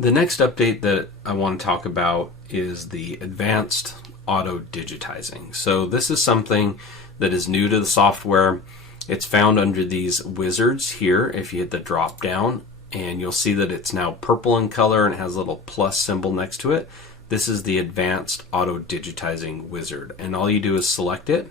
The next update that I want to talk about is the Advanced Auto Digitizing. So this is something that is new to the software. It's found under these wizards here. If you hit the drop down, and you'll see that it's now purple in color and it has a little plus symbol next to it. This is the Advanced Auto Digitizing Wizard, and all you do is select it.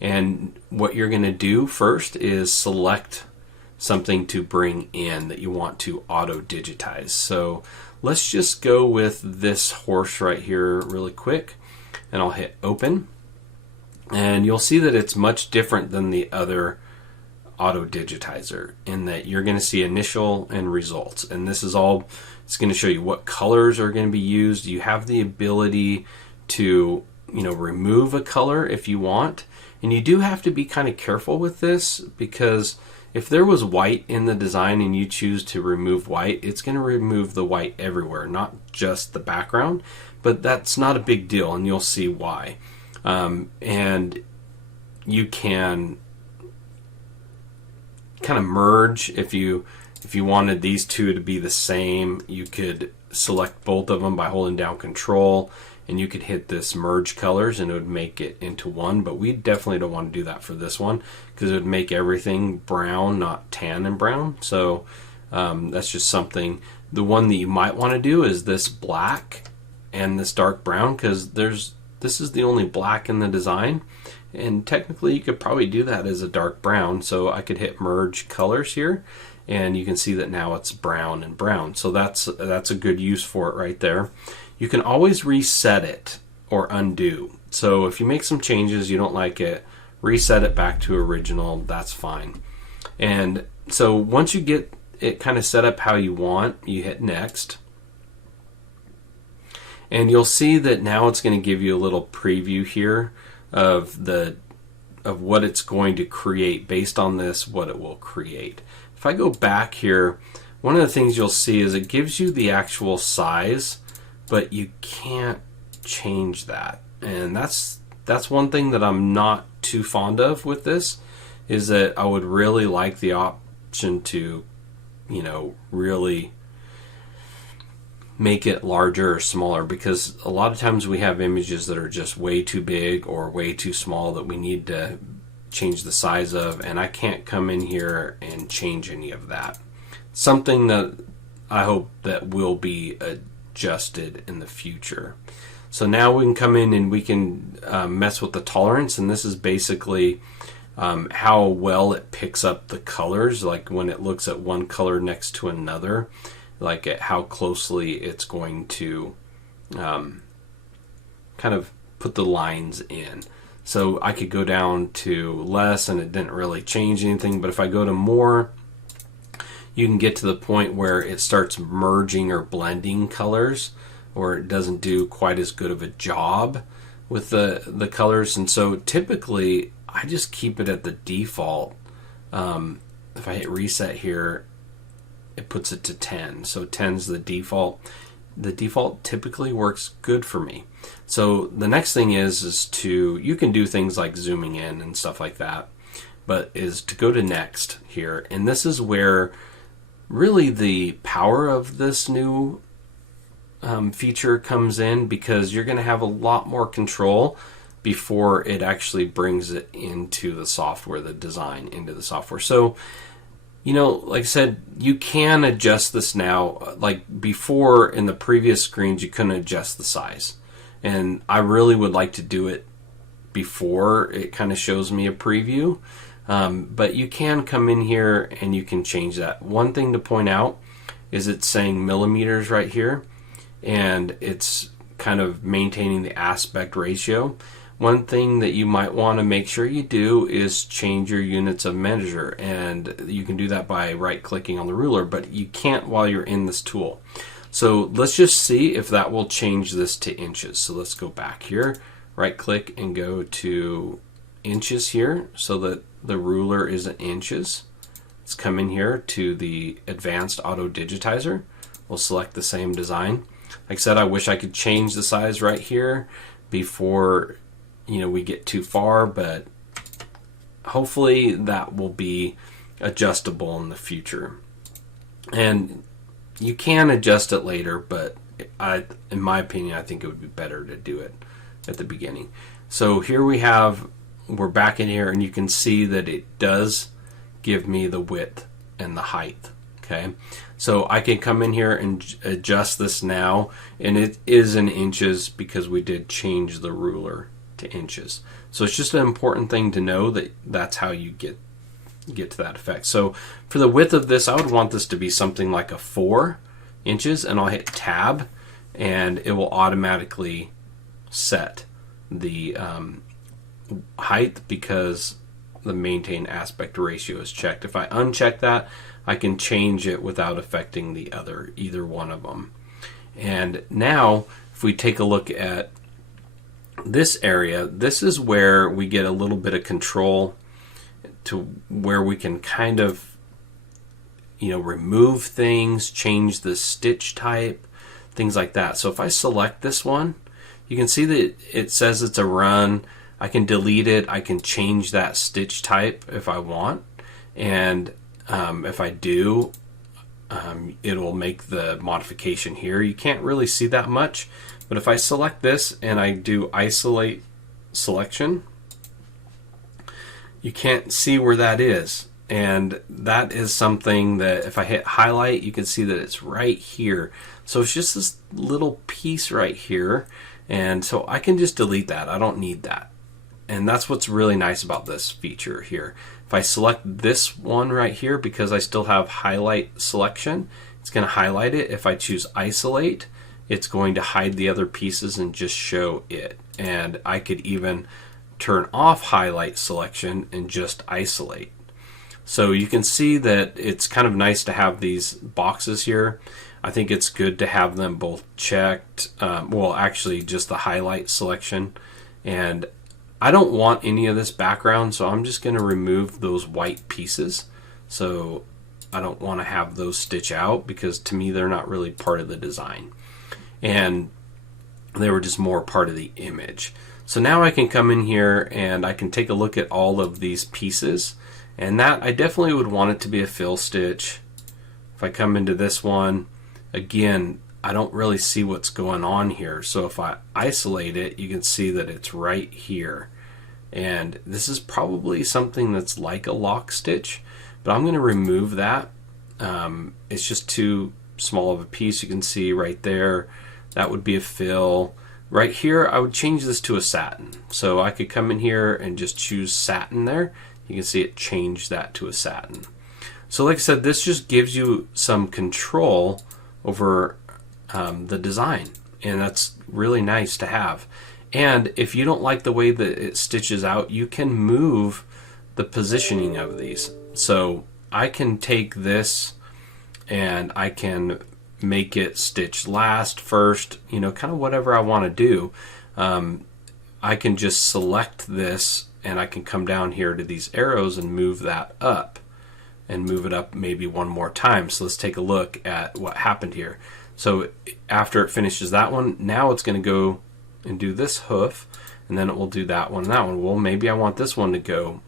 And what you're going to do first is select something to bring in that you want to auto digitize. So let's just go with this horse right here really quick, and I'll hit open, and you'll see that it's much different than the other auto digitizer in that you're going to see initial and results, and this is all, it's going to show you what colors are going to be used. You have the ability to remove a color if you want, and you do have to be kind of careful with this, because if there was white in the design and you choose to remove white, it's going to remove the white everywhere, not just the background. But that's not a big deal, and you'll see why. And you can kind of merge if you wanted these two to be the same. You could select both of them by holding down Control, and you could hit this merge colors and it would make it into one. But we definitely don't want to do that for this one, because it would make everything brown, not tan and brown. So that's just something. The one that you might want to do is this black and this dark brown, because this is the only black in the design, and technically you could probably do that as a dark brown. So I could hit merge colors here, and you can see that now it's brown and brown. So that's a good use for it right there. You can always reset it or undo. So if you make some changes, you don't like it, reset it back to original, that's fine. And so once you get it kind of set up how you want, you hit next. And you'll see that now it's going to give you a little preview here of what it's going to create based on this, what it will create. If I go back here, one of the things you'll see is it gives you the actual size, but you can't change that. And that's one thing that I'm not too fond of with this, is that I would really like the option to really make it larger or smaller, because a lot of times we have images that are just way too big or way too small that we need to change the size of, and I can't come in here and change any of that. Something that I hope that will be adjusted in the future. So now we can come in and we can mess with the tolerance, and this is basically how well it picks up the colors, like when it looks at one color next to another, like at how closely it's going to kind of put the lines in. So I could go down to less and it didn't really change anything, but if I go to more, you can get to the point where it starts merging or blending colors, or it doesn't do quite as good of a job with the colors. And so typically I just keep it at the default. If I hit reset here, it puts it to 10. So 10's the default. The default typically works good for me. So the next thing is you can do things like zooming in and stuff like that, but is to go to next here. And this is where really the power of this new feature comes in, because you're going to have a lot more control before it actually brings it into the software, the design into the software. So like I said, you can adjust this now. Like before, in the previous screens, you couldn't adjust the size. And I really would like to do it before it kind of shows me a preview. But you can come in here and you can change that. One thing to point out is it's saying millimeters right here, and it's kind of maintaining the aspect ratio. One thing that you might want to make sure you do is change your units of measure, and you can do that by right-clicking on the ruler, but you can't while you're in this tool. So let's just see if that will change this to inches. So let's go back here, right-click and go to inches here so that the ruler is in inches. Let's come in here to the Advanced Auto Digitizer. We'll select the same design. Like I said, I wish I could change the size right here before we get too far, but hopefully that will be adjustable in the future. And You can adjust it later, but in my opinion, I think it would be better to do it at the beginning. So here we're back in here, and you can see that it does give me the width and the height. Okay, so I can come in here and adjust this now, and it is in inches because we did change the ruler to inches. So it's just an important thing to know that that's how you get to that effect. So for the width of this, I would want this to be something like a 4 inches, and I'll hit tab, and it will automatically set the height because the maintain aspect ratio is checked. If I uncheck that, I can change it without affecting either one of them. And now if we take a look at this area, this is where we get a little bit of control to where we can kind of, remove things, change the stitch type, things like that. So if I select this one, you can see that it says it's a run. I can delete it. I can change that stitch type if I want. And if I do, it will make the modification here. You can't really see that much, but if I select this and I do isolate selection, you can't see where that is. And that is something that if I hit highlight, you can see that it's right here. So it's just this little piece right here. And so I can just delete that. I don't need that. And that's what's really nice about this feature here. If I select this one right here, because I still have highlight selection, it's going to highlight it. If I choose isolate, it's going to hide the other pieces and just show it. And I could even turn off highlight selection and just isolate. So you can see that it's kind of nice to have these boxes here. I think it's good to have them both checked. Well, actually just the highlight selection. And I don't want any of this background, so I'm just going to remove those white pieces. So I don't want to have those stitch out because to me they're not really part of the design. And they were just more part of the image. So now I can come in here and I can take a look at all of these pieces. And that I definitely would want it to be a fill stitch. If I come into this one, again, I don't really see what's going on here. So if I isolate it, you can see that it's right here. And this is probably something that's like a lock stitch, but I'm going to remove that. It's just too small of a piece. You can see right there, that would be a fill. Right here, I would change this to a satin. So I could come in here and just choose satin there. You can see it changed that to a satin. So like I said, this just gives you some control over the design, and that's really nice to have. And if you don't like the way that it stitches out, you can move the positioning of these. So I can take this and I can make it stitch last, first, kind of whatever I want to do. I can just select this and I can come down here to these arrows and move that up and move it up maybe one more time. So let's take a look at what happened here. So after it finishes that one, now it's going to go and do this hoof, and then it will do that one and that one. Well, maybe I want this one to go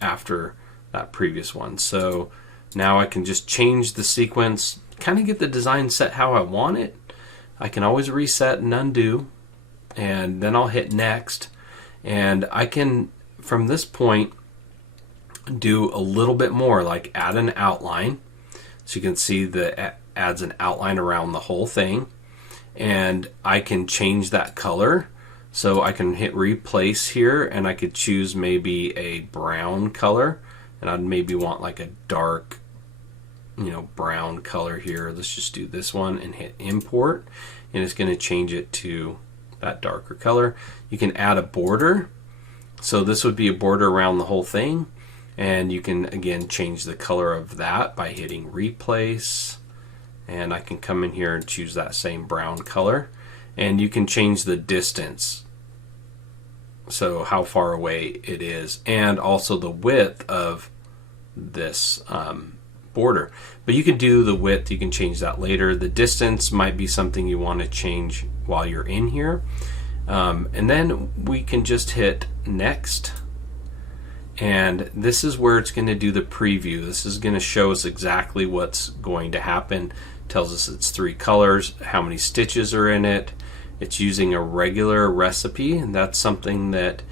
after that previous one. So now I can just change the sequence, kind of get the design set how I want it. I can always reset and undo, and then I'll hit next. And I can, from this point, do a little bit more, like add an outline. So you can see that it adds an outline around the whole thing. And I can change that color. So I can hit replace here, and I could choose maybe a brown color. And I'd maybe want like a dark, brown color here. Let's just do this one and hit import. And it's going to change it to that darker color. You can add a border. So this would be a border around the whole thing. And you can, again, change the color of that by hitting replace. And I can come in here and choose that same brown color. And you can change the distance. So how far away it is. And also the width of this border. But you can do the width, you can change that later. The distance might be something you want to change while you're in here. And then we can just hit next. And this is where it's going to do the preview. This is going to show us exactly what's going to happen tells us it's 3 colors, how many stitches are in it. It's using a regular recipe, and that's something that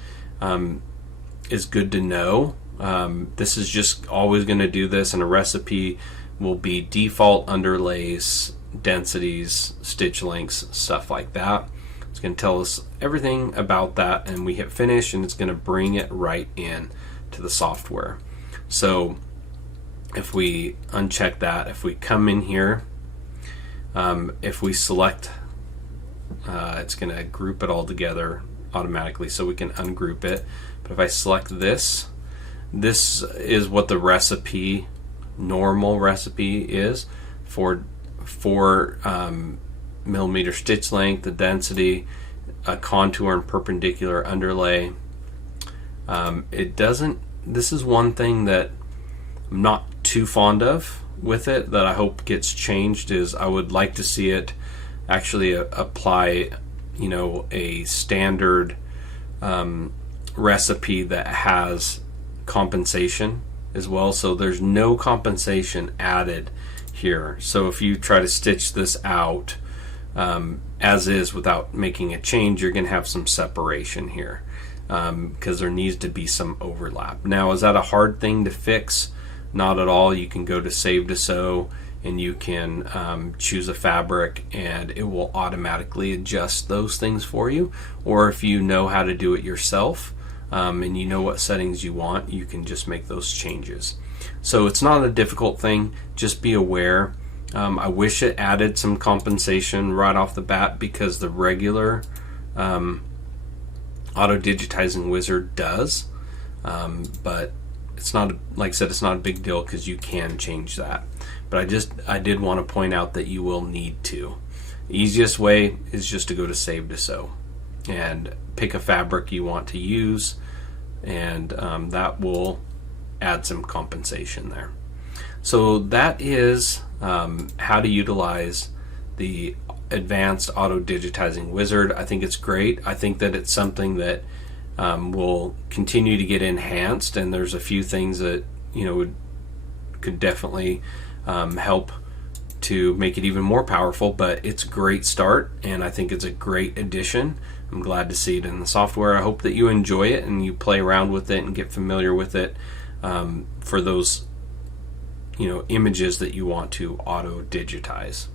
is good to know. This is just always going to do this, and a recipe will be default underlays, densities, stitch lengths, stuff like that. It's going to tell us everything about that, and we hit finish, and it's going to bring it right in to the software. So if we uncheck that, if we come in here, if we select, it's going to group it all together automatically, so we can ungroup it. But if I select this, this is what the recipe, normal recipe, is for 4 millimeter stitch length, the density, a contour and perpendicular underlay. It doesn't, this is one thing that I'm not too fond of with it, that I hope gets changed, is I would like to see it actually apply, you know, a standard recipe that has compensation as well. So there's no compensation added here. So if you try to stitch this out as is without making a change, you're going to have some separation here because there needs to be some overlap. Now, is that a hard thing to fix? Not at all. You can go to Save to Sew, and you can choose a fabric, and it will automatically adjust those things for you. Or if you know how to do it yourself and you know what settings you want, you can just make those changes. So it's not a difficult thing. Just be aware. I wish it added some compensation right off the bat, because the regular Auto Digitizing Wizard does, but it's not, like I said, it's not a big deal because you can change that. But I did want to point out that you will need to. The easiest way is just to go to Save to Sew and pick a fabric you want to use, and that will add some compensation there. So that is how to utilize the Advanced Auto Digitizing Wizard. I think it's great. I think that it's something that will continue to get enhanced, and there's a few things that, you know, could definitely help to make it even more powerful. But it's a great start, and I think it's a great addition. I'm glad to see it in the software. I hope that you enjoy it and you play around with it and get familiar with it for those, you know, images that you want to auto digitize.